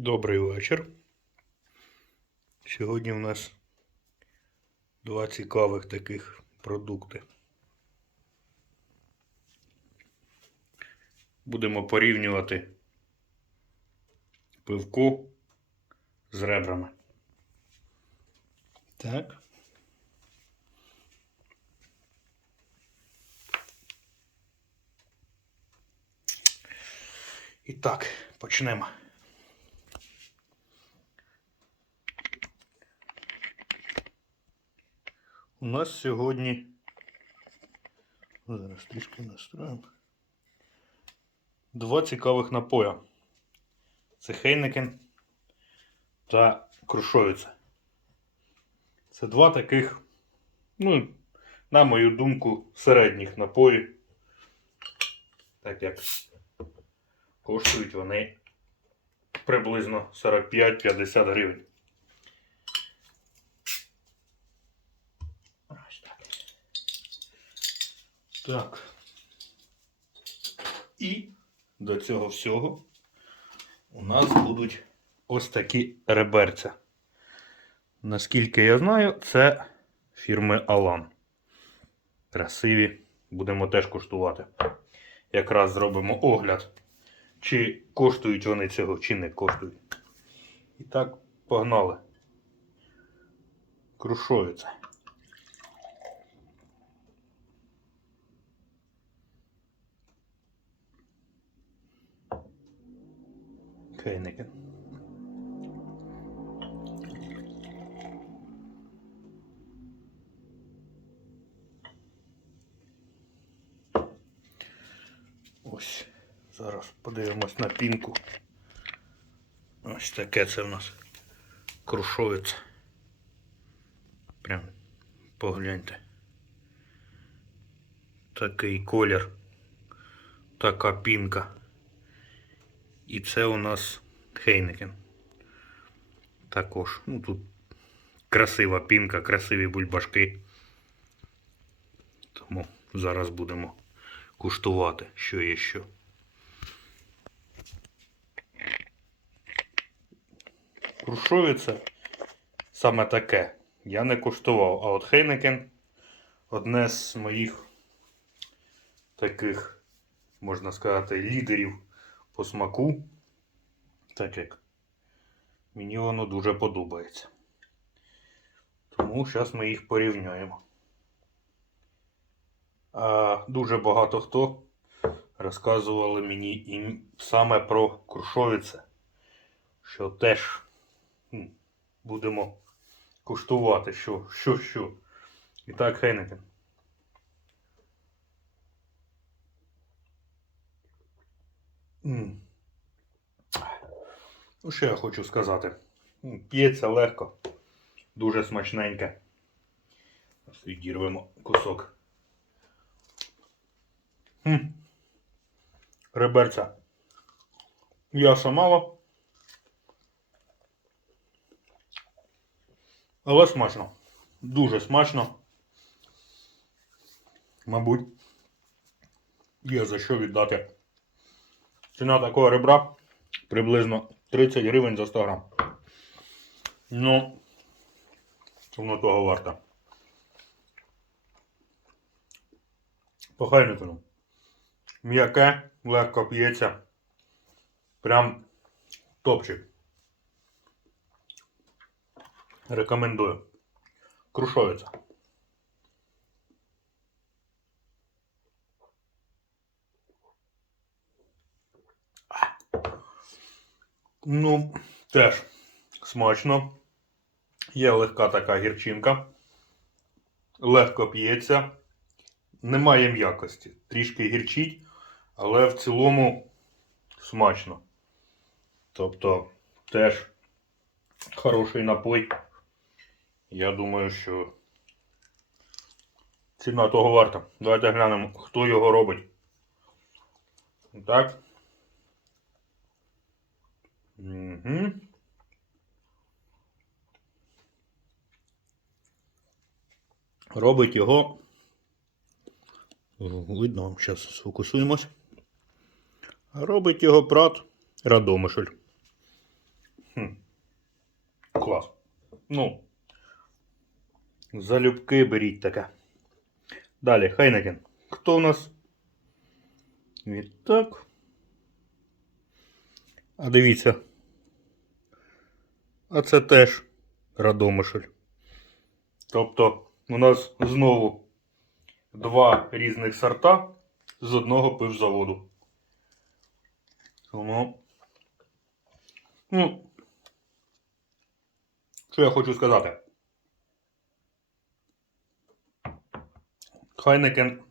Добрий вечір. Сьогодні у нас два цікавих таких продукти. Будемо порівнювати пивко з ребрами. Так. І так, почнемо. У нас сьогодні. Зараз трішки настроїмо. Два цікавих напоя. Це Хейнекен та Крушовиця. Це два таких, ну, на мою думку, середніх напої. Так як коштують вони приблизно 45-50 гривень. Ось так. Так. І до цього всього у нас будуть ось такі реберця. Наскільки я знаю, це фірми Alan. Красиві. Будемо теж куштувати. Якраз зробимо огляд, чи коштують вони цього, чи не коштують. І так, погнали. Крушується. Хейнекен. Ось. Зараз подивимось на пінку. Ось таке це в нас крушовець. Прям погляньте. Такий колір. Така пінка. І це у нас Хейнекен. Також. Ну тут красива пінка, красиві бульбашки. Тому зараз будемо куштувати, що є що. Крушовиця саме таке. Я не куштував. А от Хейнекен одне з моїх таких, можна сказати, лідерів по смаку. Так як мені воно дуже подобається. Тому зараз ми їх порівняємо. А, дуже багато хто розказували мені і саме про крушовице, що теж будемо куштувати, що, що, що. І так, Хейнекен. Ну, що я хочу сказати? П'ється легко, дуже смачненьке. Відірвемо кусок. Хм. Реберця. М'яса мало. Але смачно. Дуже смачно. Мабуть, є за що віддати. Ціна такого ребра приблизно 30 гривень за 100 грам. Ну, воно того варто. По Хайнекену. М'яке, легко п'ється. Прям топчик. Рекомендую. Крушовиця. Ну, теж смачно. Є легка така гірчинка. Легко п'ється. Немає м'якості. Трішки гірчить, але в цілому смачно. Тобто теж хороший напой. Я думаю, що ціна того варта. Давайте глянемо, хто його робить. Так. Угу. Робить його. Видно, зараз сфокусуємось. Робить його прат Радомишль. Ну, залюбки беріть таке. Далі, Хайнекен. Хто у нас? Відтак. А дивіться. А це теж Радомишль. Тобто у нас знову два різних сорта з одного пивзаводу. Тому. Ну, що я хочу сказати? Хайнекен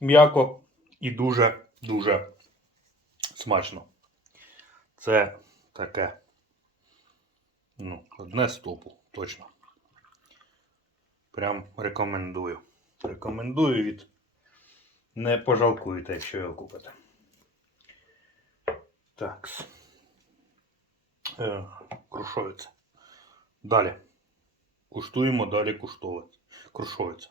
м'яко і дуже-дуже смачно. Це таке. Ну, одне з топу, точно. Прям рекомендую. Рекомендую від. Не пожалкуєте, якщо його купите. Так. Е, крушовиця. Далі. Куштуємо далі куштовець. Крушовиця.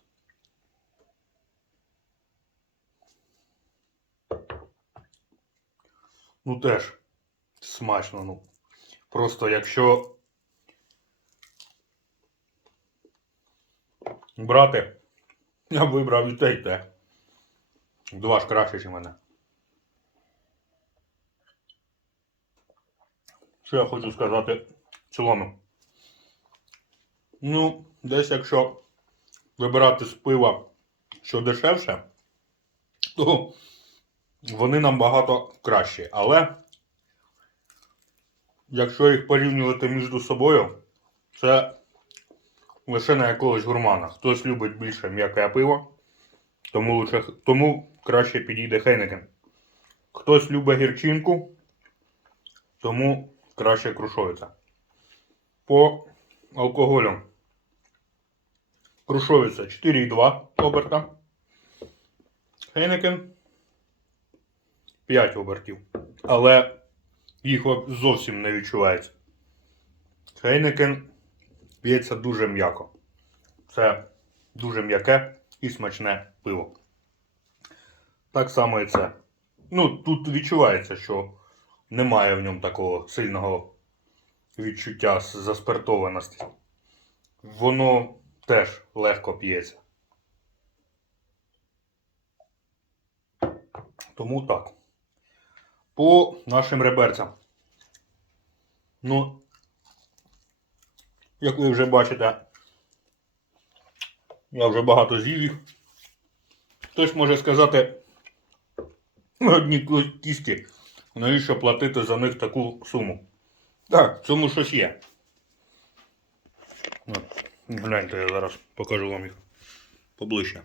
Ну теж смачно, ну. Просто якщо брати, я б вибрав і те, і те. Два ж краще, ніж мене. Що я хочу сказати в цілому? Ну, десь якщо вибирати з пива, що дешевше, то вони набагато кращі. Але якщо їх порівнювати між собою, це лише на якогось гурмана. Хтось любить більше м'яке пиво, тому, лучше, тому краще підійде Хейнекен. Хтось любить гірчинку, тому краще крушовиця. По алкоголю. Крушовиця 4,2 оберта. Хейнекен 5 обертів. Але їх зовсім не відчувається. Хейнекен п'ється дуже м'яко. Це дуже м'яке і смачне пиво. Так само і це. Ну, тут відчувається, що немає в ньому такого сильного відчуття заспиртованості. Воно теж легко п'ється. Тому так. По нашим реберцям. Ну, як ви вже бачите, я вже багато з'їв їх. Хтось може сказати, одні кісті, навіщо платити за них таку суму? Так, в цьому щось є. От, гляньте, я зараз покажу вам їх поближче.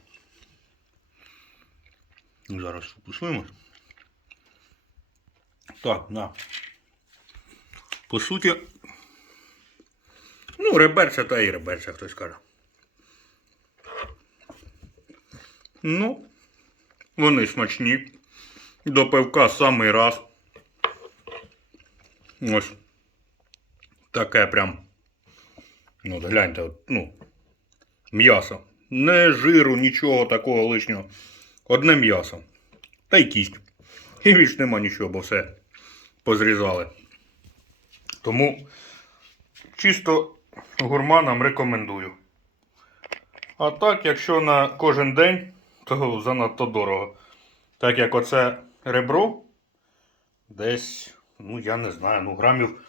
Зараз фокусуємо. Так, да. По суті, ну, реберця та і реберця, хтось каже. Ну, вони смачні. До пивка самий раз. Ось. Таке прям. Ну, гляньте, ну, м'ясо. Не жиру, нічого такого лишнього. Одне м'ясо. Та й кість. І більш нема нічого, бо все позрізали. Тому чисто гурманам рекомендую. А так, якщо на кожен день, то занадто дорого. Так як оце ребро, десь, ну я не знаю, ну грамів,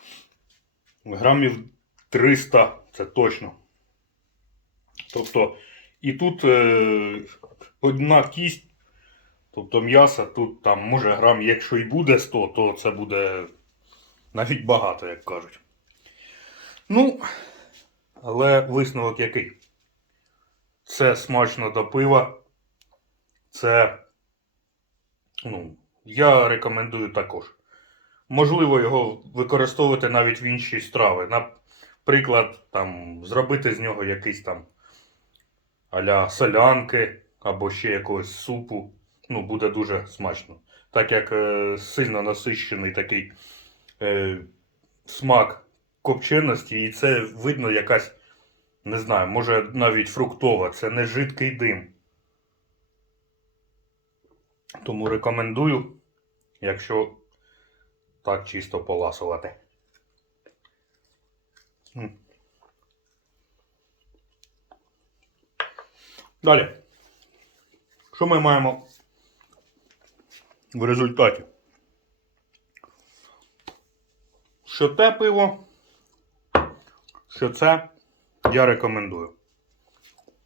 грамів 300, це точно. Тобто, і тут е, одна кість, тобто м'яса, тут там може грам, якщо і буде 100, то це буде навіть багато, як кажуть. Ну, але висновок який? Це смачно до пива. Це, ну, я рекомендую також. Можливо, його використовувати навіть в інші страви. Наприклад, там, зробити з нього якийсь там аля солянки або ще якогось супу. Ну, буде дуже смачно. Так як е, сильно насищений такий е, смак копченості, і це видно якась, не знаю, може навіть фруктова, це не жидкий дим. Тому рекомендую, якщо так чисто поласувати. Далі. Що ми маємо в результаті? Що те пиво? Що це я рекомендую.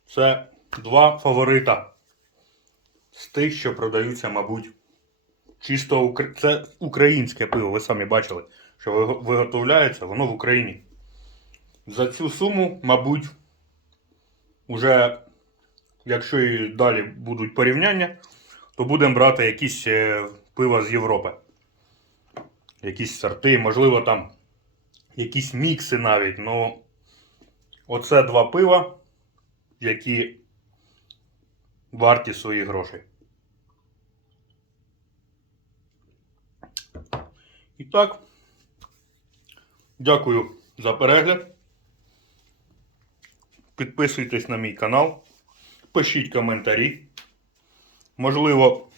Це два фаворита з тих, що продаються, мабуть, чисто укр- це українське пиво. Ви самі бачили, що виготовляється, воно в Україні. За цю суму, мабуть, уже, якщо і далі будуть порівняння, то будемо брати якісь е, пива з Європи. Якісь сорти, можливо, там якісь мікси навіть. Ну, оце два пива, які варті своїх грошей. І так, дякую за перегляд. Підписуйтесь на мій канал, пишіть коментарі. Можливо,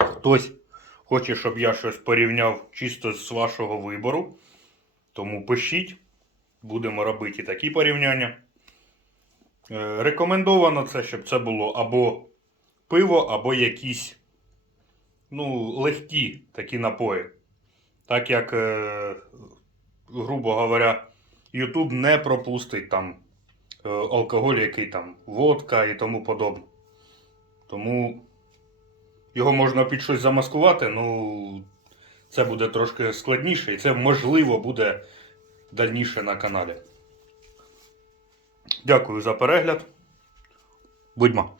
хтось хоче, щоб я щось порівняв чисто з вашого вибору. Тому пишіть, будемо робити такі порівняння. Е, Рекомендовано це, щоб це було або пиво, або якісь ну, легкі такі напої. Так як, е, грубо говоря, YouTube не пропустить там е, алкоголь, який там водка і тому подобне. Тому його можна під щось замаскувати, ну це буде трошки складніше, і це можливо буде дальніше на каналі. Дякую за перегляд. Будьмо!